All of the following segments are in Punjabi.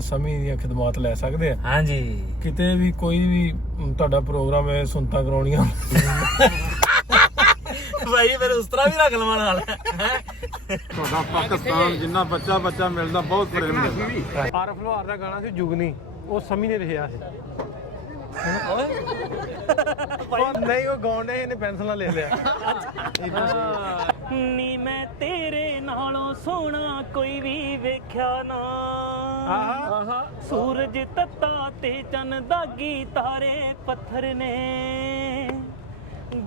ਸਮੀ ਦੀਆਂ ਖਿਦਮਤ ਲੈ ਸਕਦੇ ਆ। ਹਾਂਜੀ, ਕਿਤੇ ਵੀ ਕੋਈ ਵੀ ਤੁਹਾਡਾ ਪ੍ਰੋਗਰਾਮ ਹੈ, ਸੁਣਤਾ ਕਰਾਉਣੀਆਂ ਭਾਈ ਫਿਰ ਉਸ ਤਰ੍ਹਾਂ ਵੀ ਰੱਖ ਲਵਾਂ ਨਾਲ। ਤੁਹਾਡਾ ਪਾਕਿਸਤਾਨ ਜਿੰਨਾ ਬੱਚਾ ਮਿਲਦਾ ਬਹੁਤ ਪ੍ਰੇਮ ਮਿਲਦਾ। ਆਰਫ ਲੋਹਾਰ ਦਾ ਗਾਣਾ ਸੀ ਜੁਗਨੀ, ਉਹ ਸਮੀ ਨੇ ਲਿਖਿਆ ਸੀ। ਨਹੀਂ ਉਹ ਗਾਉਂਦੇ ਇਹਨੇ ਪੈਨਸਲ ਨਾਲ ਲੈ ਲਿਆ। ਨੀ ਮੈਂ ਤੇਰੇ ਨਾਲੋਂ ਸੋਹਣਾ ਕੋਈ ਵੀ ਵੇਖਿਆ ਨਾ, ਸੂਰਜ ਤੱਤਾ ਤੇ ਚੰਨ ਦਾਗੀ ਤਾਰੇ ਪੱਥਰ ਨੇ,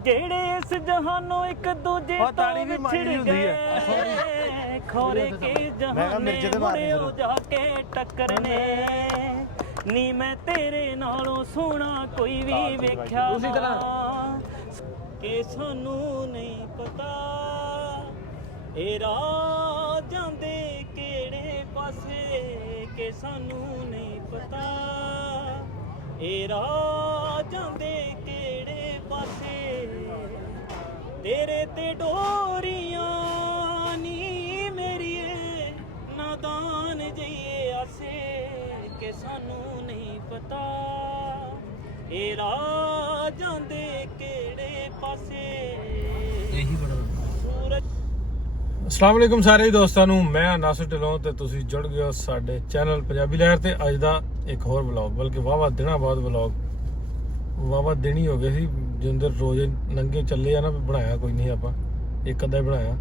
ਜਿਹੜੇ ਇਸ ਜਹਾਨੋਂ ਇੱਕ ਦੂਜੇ ਤੋਂ ਵਿਛੜ ਗਏ, ਖੋਰੇ ਕੇ ਜਹਾਨੇ ਮੁੜਿਓ ਜਾ ਕੇ ਟੱਕਰਨੇ। ਨੀ ਮੈਂ ਤੇਰੇ ਨਾਲੋਂ ਸੋਹਣਾ ਕੋਈ ਵੀ ਵੇਖਿਆ ਨਾ, ਕਿ ਸਾਨੂੰ ਨਹੀਂ ਪਤਾ ਇਹ ਰਾਹ ਜਾਂਦੇ ਕਿਹੜੇ ਪਾਸੇ, ਕਿ ਸਾਨੂੰ ਨਹੀਂ ਪਤਾ ਇਹ ਰਾਹ ਜਾਂਦੇ ਕਿਹੜੇ ਪਾਸੇ, ਤੇਰੇ ਤੇ ਡੋਰੀਆਂ ਨੀ ਮੇਰੀਏ ਨਾਦਾਨ ਜਈਏ ਆਸੇ, ਕਿ ਸਾਨੂੰ ਨਹੀਂ ਪਤਾ ਇਹ ਰਾਹ ਜਾਂਦੇ ਕਿਹੜੇ ਪਾਸੇ। ਇਹੀ ਬੜਾ ਸੂਰਜ। ਅਸਲਾਮ ਵਾਲੇਕੁਮ ਸਾਰੇ ਦੋਸਤਾਂ ਨੂੰ, ਮੈਂ ਨਾਸਰ ਢਿੱਲੋਂ ਤੇ ਤੁਸੀਂ ਜੁੜ ਗਏ ਹੋ ਸਾਡੇ ਚੈਨਲ ਪੰਜਾਬੀ ਲਹਿਰ ਤੇ। ਅੱਜ ਦਾ ਇੱਕ ਹੋਰ ਵਲੌਗ, ਬਲਕਿ ਵਾਹਵਾ ਦਿਨਾਂ ਬਾਅਦ ਵਲੌਗ, ਵਾਹਵਾ ਦਿਨ ਹੀ ਹੋ ਗਏ ਸੀ ਜਿੰਦਰ ਰੋਜ਼ ਨੰਗੇ ਚੱਲੇ ਆ ਨਾ, ਬਣਾਇਆ ਕੋਈ ਨਹੀਂ, ਆਪਾਂ ਇੱਕ ਅੱਧਾ ਹੀ ਬਣਾਇਆ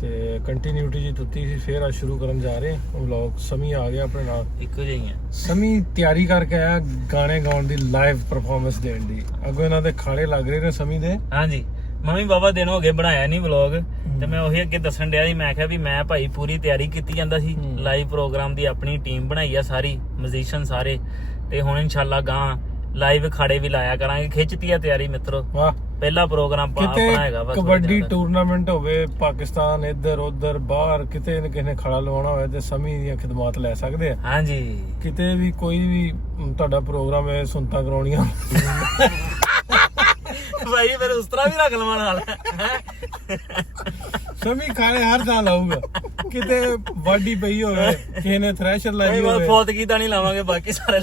ਤੇ ਕੰਟੀਨਿਊਟੀ ਜੀ ਟੁੱਟੀ ਸੀ। ਫੇਰ ਅੱਜ ਸ਼ੁਰੂ ਕਰਨ ਜਾ ਰਹੇ ਹਾਂ ਵਲੌਗ। ਸਮੀ ਆ ਗਿਆ ਆਪਣੇ ਨਾਲ, ਇੱਕੋ ਜਿਹੀ ਆ। ਸਮੀ ਤਿਆਰੀ ਕਰਕੇ ਆਇਆ ਗਾਣੇ ਗਾਉਣ ਦੀ, ਲਾਈਵ ਪਰਫਾਰਮੈਂਸ ਦੇਣ ਦੀ। ਅੱਗੋਂ ਇਹਨਾਂ ਦੇ ਖਾੜੇ ਲੱਗ ਰਹੇ ਨੇ ਸਮੀ ਦੇ। ਹਾਂਜੀ, ਮੰਮੀ ਬਾਬਾ ਦਿਨ ਹੋ ਗਏ ਬਣਾਇਆ ਨਹੀਂ ਵਲੌਗ, ਤੇ ਮੈਂ ਉਹੀ ਅੱਗੇ ਦੱਸਣ ਡਿਆ ਸੀ। ਮੈਂ ਕਿਹਾ ਵੀ ਮੈਂ ਭਾਈ ਪੂਰੀ ਤਿਆਰੀ ਕੀਤੀ ਜਾਂਦਾ ਸੀ ਲਾਈਵ ਪ੍ਰੋਗਰਾਮ ਦੀ, ਆਪਣੀ ਟੀਮ ਬਣਾਈ ਆ ਸਾਰੀ, ਮਿਊਜ਼ੀਸ਼ੀਅਨ ਸਾਰੇ, ਤੇ ਹੁਣ ਇਨਸ਼ਾਅੱਲਾ ਗਾਂ ਲਾਈਵ ਖਾੜੇ ਵੀ ਲਾਇਆ ਕਰਾਂਗੇ। ਖਿੱਚਤੀ ਆ ਤਿਆਰੀ ਮਿੱਤਰੋ, ਵਾਹ। ਪਹਿਲਾ ਪ੍ਰੋਗਰਾਮ ਆਪਣਾ ਹੈਗਾ। ਬਸ ਕਬੱਡੀ ਟੂਰਨਾਮੈਂਟ ਹੋਵੇ ਪਾਕਿਸਤਾਨ, ਇੱਧਰ ਉੱਧਰ ਬਾਹਰ, ਕਿਤੇ ਨਾ ਕਿਸੇ ਨੇ ਖੜਾ ਲਵਾਉਣਾ ਹੋਵੇ ਤੇ ਸਮੀ ਦੀਆਂ ਖਿਦਮਤ ਲੈ ਸਕਦੇ ਆ। ਹਾਂਜੀ, ਕਿਤੇ ਵੀ ਕੋਈ ਵੀ ਤੁਹਾਡਾ ਪ੍ਰੋਗਰਾਮ ਹੈ, ਸੁਣਤਾ ਕਰਾਉਣੀਆਂ ਭਾਈ ਫਿਰ ਉਸ ਤਰ੍ਹਾਂ ਵੀ ਰੱਖ ਲਵਾਂ ਨਾਲ। ਸਮੀ ਖਾਣੇ ਹਰ ਥਾਂ ਲਾਊਗਾ। ਕਿਤੇ ਵਾਢੀ ਪਈ ਹੋਵੇ, ਕਿਸੇ ਨੇ ਥ੍ਰੈਸ਼ਰ ਲਾਈ ਹੋਵੇ, ਫੌਤਗੀ ਤਾਂ ਨਹੀਂ ਲਾਵਾਂਗੇ, ਬਾਕੀ ਸਾਰੇ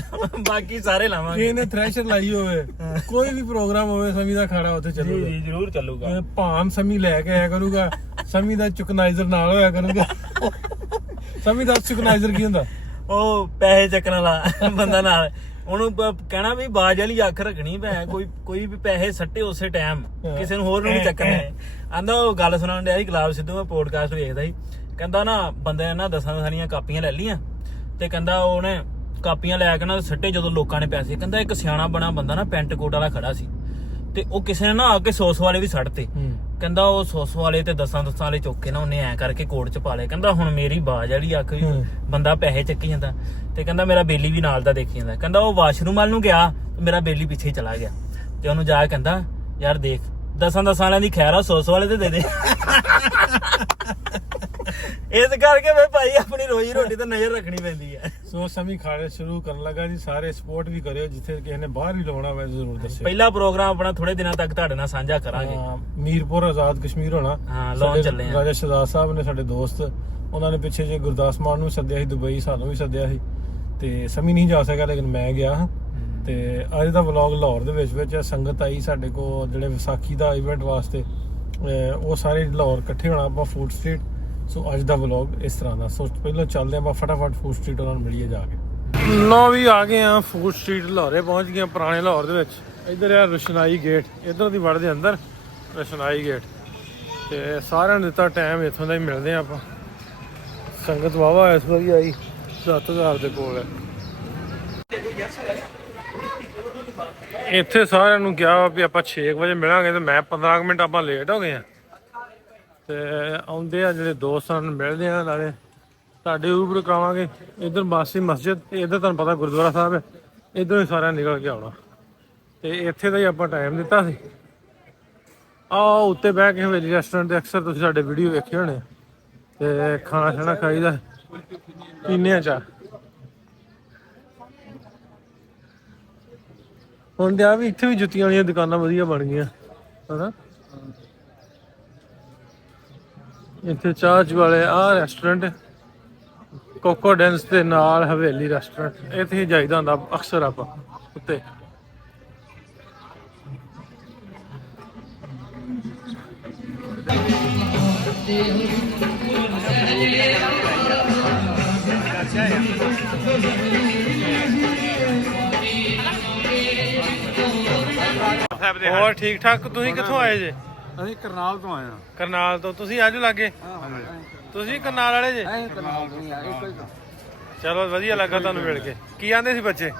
ਲਾਵਾਂਗੇ। ਕਿਸੇ ਨੇ ਥ੍ਰੈਸ਼ਰ ਲਾਈ ਹੋਵੇ, ਕੋਈ ਵੀ ਪ੍ਰੋਗਰਾਮ ਹੋਵੇ, ਸਮੀ ਦਾ ਖਾੜਾ ਉੱਥੇ ਚੱਲੂਗਾ। ਜੀ ਜ਼ਰੂਰ ਚੱਲੂਗਾ। ਭਾਨ ਸਮੀ ਲੈ ਕੇ ਆਇਆ ਕਰੂਗਾ, ਸਮੀ ਦਾ ਚੁਕਨਾਈਜ਼ਰ ਨਾਲ ਹੋਇਆ ਕਰੂਗਾ। ਸਮੀ ਦਾ ਚੁਕਨਾਈਜ਼ਰ ਕੀ ਹੁੰਦਾ? ਉਹ ਪੈਸੇ ਚੱਕਣ ਵਾਲਾ ਬੰਦਾ ਨਾਲ, ਉਹਨੂੰ ਕਹਿਣਾ ਵੀ ਬਾਜ ਵਾਲੀ ਅੱਖ ਰੱਖਣੀ, ਕੋਈ ਵੀ ਪੈਸੇ ਸੱਟੇ ਉਸੇ ਟਾਈਮ, ਕਿਸੇ ਨੂੰ ਹੋਰ ਨੂੰ ਨਹੀਂ ਚੱਕਣੇ। ਆਂਦਾ ਉਹ ਗੱਲ ਸੁਣਾਉਣ ਡਿਆ ਸੀ ਗੁਲਾਬ ਸਿੱਧੂ, ਮੈਂ ਪੋਡਕਾਸਟ ਵੇਖਦਾ ਸੀ। ਕਹਿੰਦਾ ਨਾ ਬੰਦੇ ਨੇ ਨਾ 10 ਸਾਰੀਆਂ ਕਾਪੀਆਂ ਲੈ ਲਈਆਂ, ਤੇ ਕਹਿੰਦਾ ਉਹਨੇ ਕਾਪੀਆਂ ਲੈ ਕੇ ਨਾ ਸੱਟੇ ਜਦੋਂ ਲੋਕਾਂ ਨੇ ਪੈਸੇ। ਕਹਿੰਦਾ ਇੱਕ ਸਿਆਣਾ ਬਣਾ ਬੰਦਾ ਨਾ ਪੈਂਟ ਕੋਟ ਵਾਲਾ ਖੜਾ ਸੀ, ਤੇ ਉਹ ਕਿਸੇ ਨੇ ਨਾ ਆ ਕੇ 100 ਵਾਲੇ ਵੀ ਸੱਟਤੇ। ਕਹਿੰਦਾ ਉਹ 100 ਵਾਲੇ ਤੇ 10 ਵਾਲੇ ਚੁੱਕ ਕੇ ਨਾ ਉਹਨੇ ਐ ਕਰਕੇ ਕੋਟ ਚ ਪਾ ਲਏ। ਕਹਿੰਦਾ ਹੁਣ ਮੇਰੀ ਬਾਜ ਵਾਲੀ ਅੱਖ ਵੀ, ਬੰਦਾ ਪੈਸੇ ਚੱਕੀ ਜਾਂਦਾ, ਤੇ ਕਹਿੰਦਾ ਮੇਰਾ ਬੇਲੀ ਵੀ ਨਾਲ ਦਾ ਦੇਖੀ ਜਾਂਦਾ। ਕਹਿੰਦਾ ਉਹ ਵਾਸ਼ਰੂਮ ਵੱਲ ਨੂੰ ਗਿਆ, ਮੇਰਾ ਬੇਲੀ ਪਿੱਛੇ ਚਲਾ ਗਿਆ, ਤੇ ਉਹਨੂੰ ਜਾ ਕੇ ਕਹਿੰਦਾ ਯਾਰ ਦੇਖ 10 ਵਾਲਿਆਂ ਦੀ ਖੈਰ ਆ, 100 ਵਾਲੇ ਤੇ ਦੇ ਦੇ। ਇਸ ਕਰਕੇ ਮੈਂ ਭਾਈ ਆਪਣੀ ਰੋਜੀ ਰੋਟੀ ਤੇ ਨਜ਼ਰ ਰੱਖਣੀ ਪੈਂਦੀ ਹੈ। ਸੋ ਸਮੀ ਖਾੜੇ ਸ਼ੁਰੂ ਕਰਨ ਲੱਗਾ ਜੀ। ਸਾਰੇ ਸਪੋਰਟ ਵੀ ਕਰਿਓ, ਜਿੱਥੇ ਕਿਸੇ ਨੇ ਬਾਹਰ ਵੀ ਲਾਉਣਾ ਹੋਵੇ ਜ਼ਰੂਰ ਦੱਸਿਓ। ਪਹਿਲਾ ਪ੍ਰੋਗਰਾਮ ਆਪਣਾ ਥੋੜੇ ਦਿਨਾਂ ਤੱਕ ਤੁਹਾਡੇ ਨਾਲ ਸਾਂਝਾ ਕਰਾਂਗੇ। ਮੀਰਪੁਰ ਆਜ਼ਾਦ ਕਸ਼ਮੀਰ ਹੋਣਾ। ਹਾਂ, ਲਾਉਣ ਚੱਲੇ ਆ। ਰਾਜਾ ਸ਼ਹਜ਼ਾਦ ਸਾਹਿਬ ਨੇ ਸਾਡੇ ਦੋਸਤ, ਉਹਨਾਂ ਨੇ ਪਿੱਛੇ ਜੇ ਗੁਰਦਾਸ ਮਾਨ ਨੂੰ ਸੱਦਿਆ ਸੀ, ਦੁਬਈ ਸਾਨੂੰ ਵੀ ਸੱਦਿਆ ਸੀ, ਤੇ ਸਮੀ ਨਹੀਂ ਜਾ ਸਕਿਆ, ਲੇਕਿਨ ਮੈਂ ਗਿਆ। ਤੇ ਅੱਜ ਦਾ ਵਲੌਗ ਲਾਹੌਰ ਦੇ ਵਿੱਚ ਸੰਗਤ ਆਈ ਸਾਡੇ ਕੋਲ, ਜਿਹੜੇ ਵਿਸਾਖੀ ਦਾ ਇਵੈਂਟ ਵਾਸਤੇ, ਉਹ ਸਾਰੇ ਲਾਹੌਰ ਇਕੱਠੇ ਹੋਣਾ ਆਪਾਂ ਫੂਡ ਸਟਰੀਟ। ਸੋ ਅੱਜ ਦਾ ਵਲੌਗ ਇਸ ਤਰ੍ਹਾਂ ਦਾ। ਸੋ ਪਹਿਲਾਂ ਚੱਲਦੇ ਆਪਾਂ ਫਟਾਫਟ ਫੂਡ ਸਟਰੀਟ ਉਹਨਾਂ ਨੂੰ ਮਿਲੀਏ ਜਾ ਕੇ। ਲੋ ਵੀ ਆ ਗਏ ਆ ਫੂਡ ਸਟਰੀਟ, ਲਾਹੌਰੇ ਪਹੁੰਚ ਗਏ, ਪੁਰਾਣੇ ਲਾਹੌਰ ਦੇ ਵਿੱਚ। ਇੱਧਰ ਆ ਰੋਸ਼ਨਾਈ ਗੇਟ, ਇੱਧਰ ਦੀ ਵੜਦੇ ਅੰਦਰ ਰੋਸ਼ਨਾਈ ਗੇਟ। ਤੇ ਸਾਰਿਆਂ ਨੂੰ ਦਿੱਤਾ ਟਾਈਮ, ਇੱਥੋਂ ਦਾ ਹੀ ਮਿਲਦੇ ਆ ਆਪਾਂ। ਸੰਗਤ ਵਾਹਵਾ ਇਸ ਵਾਰੀ ਆਈ, 7000 ਦੇ ਕੋਲ ਹੈ। ਇੱਥੇ ਸਾਰਿਆਂ ਨੂੰ ਕਿਹਾ ਵੀ ਆਪਾਂ 6 ਵਜੇ ਮਿਲਾਂਗੇ, ਤੇ ਮੈਂ 15 ਮਿੰਟ ਆਪਾਂ ਲੇਟ ਹੋ ਗਏ ਆ। ਤੇ ਆਉਂਦੇ ਆ ਜਿਹੜੇ ਦੋਸਤਾਂ ਨੂੰ ਮਿਲਦੇ ਆ, ਨਾਲੇ ਤੁਹਾਡੇ ਰੂਬਰੂ ਕਰਾਵਾਂਗੇ। ਇੱਧਰ ਬਾਸੀ ਮਸਜਿਦ, ਇੱਧਰ ਤੁਹਾਨੂੰ ਪਤਾ ਗੁਰਦੁਆਰਾ ਸਾਹਿਬ ਹੈ, ਇੱਧਰੋਂ ਹੀ ਸਾਰਿਆਂ ਨਿਕਲ ਕੇ ਆਉਣਾ। ਤੇ ਇੱਥੇ ਦਾ ਹੀ ਆਪਾਂ ਟਾਈਮ ਦਿੱਤਾ ਸੀ। ਆਹ ਉੱਤੇ ਬਹਿ ਕੇ ਹਵੇਲੀ ਰੈਸਟੋਰੈਂਟ ਤੇ ਅਕਸਰ ਤੁਸੀਂ ਸਾਡੇ ਵੀਡੀਓ ਵੇਖੇ ਹੋਣੇ, ਤੇ ਖਾਣਾ ਖਾਣਾ ਖਾਈਦਾ, ਪੀਨੇ ਆ ਚਾਹ। ਹੁਣ ਤੇ ਆ ਵੀ ਇੱਥੇ ਵੀ ਜੁੱਤੀਆਂ ਵਾਲੀਆਂ ਦੁਕਾਨਾਂ ਵਧੀਆ ਬਣ ਗਈਆਂ ਹਨਾ। ਇੱਥੇ ਚਾਹ ਵਾਲੇ ਆ ਰੈਸਟੋਰੈਂਟ, ਕੋਕੋ ਡੈਂਸ ਦੇ ਨਾਲ ਹਵੇਲੀ ਰੈਸਟੋਰੈਂਟ, ਇੱਥੇ ਹੀ ਜਾਈਦਾ ਹੁੰਦਾ ਅਕਸਰ ਆਪਾਂ ਉੱਤੇ। ਹੋਰ ਠੀਕ ਠਾਕ? ਤੁਸੀਂ ਕਿੱਥੋਂ ਆਏ ਜੇ? ਅਸੀਂ ਕਰਨਾਲ ਤੋਂ ਆਏ ਹਾਂ। ਕਰਨਾਲ ਤੋਂ। ਤੁਸੀਂ ਆਜੋ ਲਾਗੇ, ਤੁਸੀਂ ਕਰਨਾਲ ਵਾਲੇ ਜੇ? ਕਰਨਾਲ ਤੋਂ ਹੀ ਆਏ। ਚਲੋ ਵਧੀਆ ਲੱਗਾ ਤੁਹਾਨੂੰ ਮਿਲ ਕੇ। ਕੀ ਆਂਦੇ ਸੀ ਬੱਚੇ?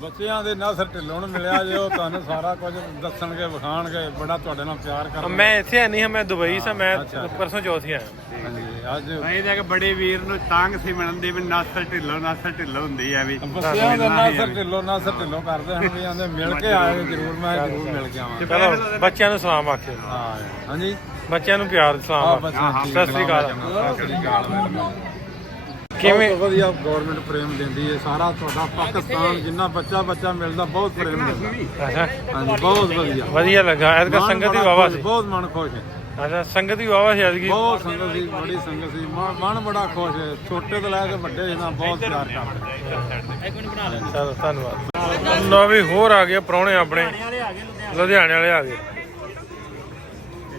ਬੱਚਿਆਂ ਦੇ ਨਾਸਰ ਢਿੱਲੋਂ ਨੂੰ ਮਿਲਿਆ ਜੇ, ਉਹ ਤੁਹਾਨੂੰ ਸਾਰਾ ਕੁਝ ਦੱਸਣਗੇ, ਵਿਖਾਣਗੇ, ਬੜਾ ਤੁਹਾਡੇ ਨਾਲ ਪਿਆਰ ਕਰਦੇ। ਮੈਂ ਇੱਥੇ ਨਹੀਂ ਹਾਂ, ਮੈਂ ਦੁਬਈ ਸਾਂ, ਮੈਂ ਪਰਸੋਂ ਚੌਥੀ ਆਇਆ। ਅੱਜ ਅਸੀਂ ਤਾਂ ਬੜੇ ਵੀਰ ਨੂੰ ਤੰਗ ਸੀ ਮਿਲਣ ਵੀ ਨਾਸਰ ਢਿੱਲੋਂ ਹੁੰਦੀ ਆ ਵੀ। ਬੱਚਿਆਂ ਦੇ ਨਾਸਰ ਢਿੱਲੋਂ ਕਰਦੇ ਹਨ ਵੀ ਆਂਦੇ ਮਿਲ ਕੇ ਆਏ ਜ਼ਰੂਰ, ਮੈਂ ਜ਼ਰੂਰ ਮਿਲ ਕੇ ਆਵਾਂ। ਚਲੋ ਬੱਚਿਆਂ ਨੂੰ ਸਲਾਮ ਆਖਿਓ। ਹਾਂ ਹਾਂਜੀ, ਬੱਚਿਆਂ ਨੂੰ ਪਿਆਰ ਸਲਾਮ। ਸਤਿ ਸ੍ਰੀ ਅਕਾਲ। ਕਿਵੇਂ ਵਧੀਆ ਗਵਰਨਮੈਂਟ ਪ੍ਰੇਮ ਦਿੰਦੀ ਹੈ, ਸਾਰਾ ਤੁਹਾਡਾ ਪਾਕਿਸਤਾਨ ਜਿੰਨਾ ਬੱਚਾ ਮਿਲਦਾ ਬਹੁਤ ਪ੍ਰੇਮ ਦਿੰਦਾ। ਅੱਛਾ ਹਾਂਜੀ ਬਹੁਤ ਵਧੀਆ ਲੱਗਾ। ਐਤਕਾਂ ਸੰਗਤ ਹੀ ਵਾਵਾ ਸੀ। ਬਹੁਤ ਮਨ ਖੁਸ਼ ਹੈ। ਅੱਛਾ ਸੰਗਤ ਹੀ ਵਾਵਾ ਸੀ ਐਤਕੀ। ਬਹੁਤ ਸੰਗਤ ਸੀ, ਬੜੀ ਸੰਗਤ ਸੀ, ਮਨ ਬੜਾ ਖੁਸ਼ ਹੈ। ਛੋਟੇ ਤੋਂ ਲੈ ਕੇ ਵੱਡੇ ਇਹਨਾਂ ਬਹੁਤ ਪਿਆਰ ਕਰਦੇ। ਚਲੋ ਧੰਨਵਾਦ। ਲੋ ਵੀ ਹੋਰ ਆ ਗਏ ਪ੍ਰਾਹੁਣੇ ਆਪਣੇ, ਲੁਧਿਆਣੇ ਵਾਲੇ ਆ ਗਏ।